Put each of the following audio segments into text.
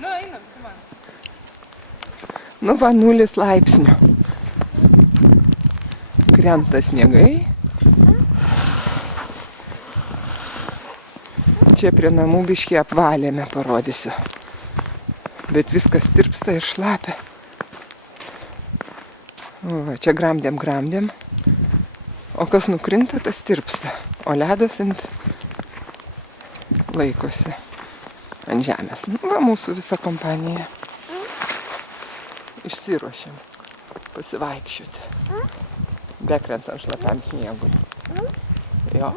Nu, einam, Simon. Nu, va, 0 laipsnių. Krenta sniegai. Čia prie namų biškį apvalėme, parodysiu. Bet viskas tirpsta ir šlapia. Va, čia gramdėm. O kas nukrinta, tas tirpsta. O ledas laikosi ant žemės. Nu, va, mūsų visa kompanija. Išsiruošėm pasivaikščioti. Bekrentant šlapiam sniegui. Jo.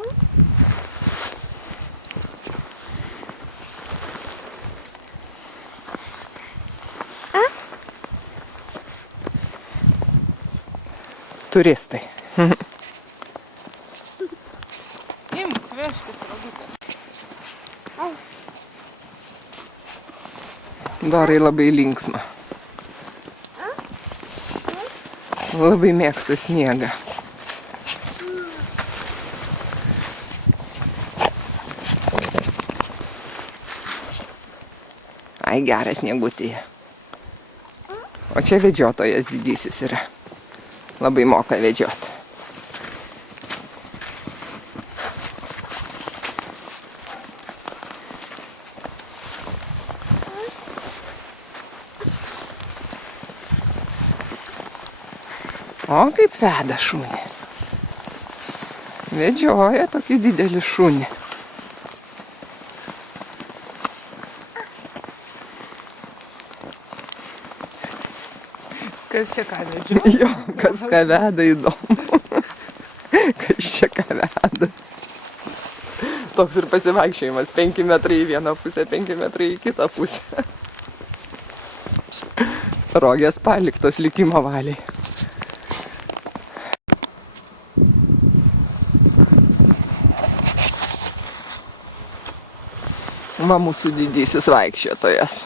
Turistai. Imk, vežkis, rogutė. Dorai labai linksma. Labai mėgsta sniegą. Ai, geras sniegutėje. O čia vedžiotojas didysis yra. Labai moka vedžioti. O kaip veda šunį. Vedžioja tokį didelį šunį. Kas čia ką vedžioja? Jo, kas ką veda, įdomu. Kas čia ką veda. Toks ir pasivaikščiojimas. 5 metrai į vieną pusę, 5 metrai į kitą pusę. Rogės paliktos likimo valiai. Va mūsų didysis vaikščiotojas.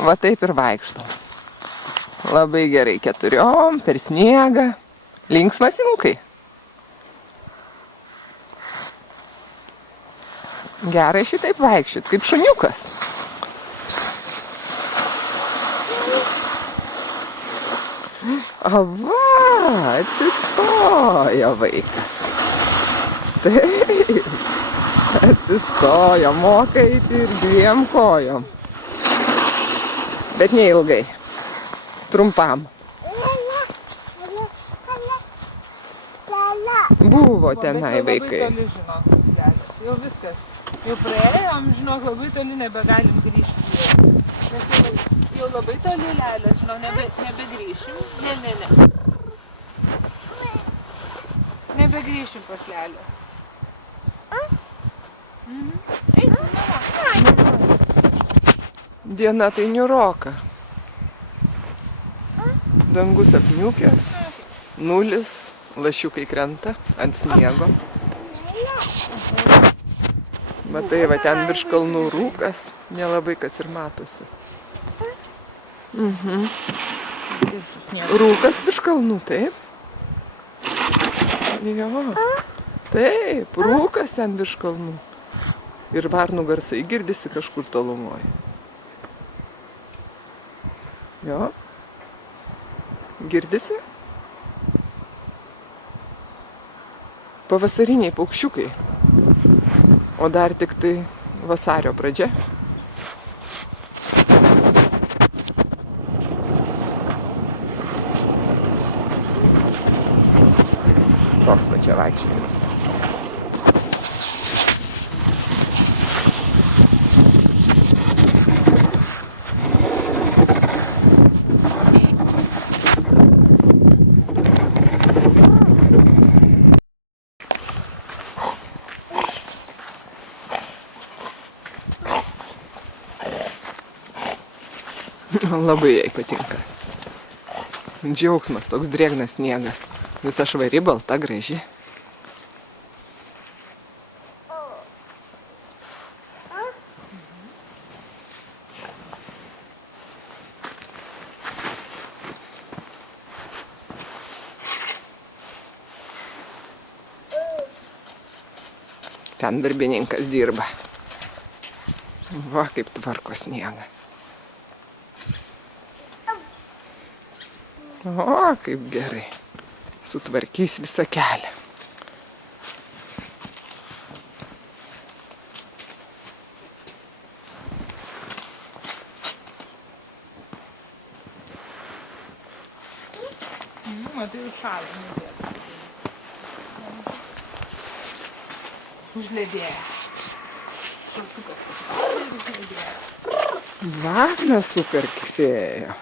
Va taip ir vaikšto. Labai gerai 4, per sniegą. Linksmas Simukai. Gerai šitaip vaikščiot, kaip šuniukas. Va, atsistojo vaikas. Taip, atsistojo, moka eiti ir 2 kojom. Bet neilgai. Trumpam. Buvo tenai vaikai. Labai toli, žinok, kelias. Jau viskas. Jau praėjom, žinok, labai toli nebegalim grįžti. Nes jau labai toli lelės, žinok, nebegrįšim. Ne. Nebegrįšim pas lelės. Eisim namo. Diena tai niūroka. Dangus apniukęs, 0, lašiukai krenta ant sniego. Matai, va ten virš kalnų rūkas, nelabai kas ir matosi. Rūkas virš kalnų, taip? Jo, taip, rūkas ten virš kalnų. Ir varnų garsai girdisi kažkur tolumoje. Jo. Girdisi? Pavasariniai paukščiukai. O dar tik tai vasario pradžia. Toks va čia vaikščiojimas. Labai jai patinka. Džiaugsmas, toks drėgnas sniegas. Visa švari, balta, graži. Ten darbininkas dirba. Va, kaip tvarko sniegą. O, kaip gerai. Sutvarkys visą kelią. Matai, užšalę nebėra. Užledėja. Šaltukas pasidarė ir užledėja. Varna super kisėjo.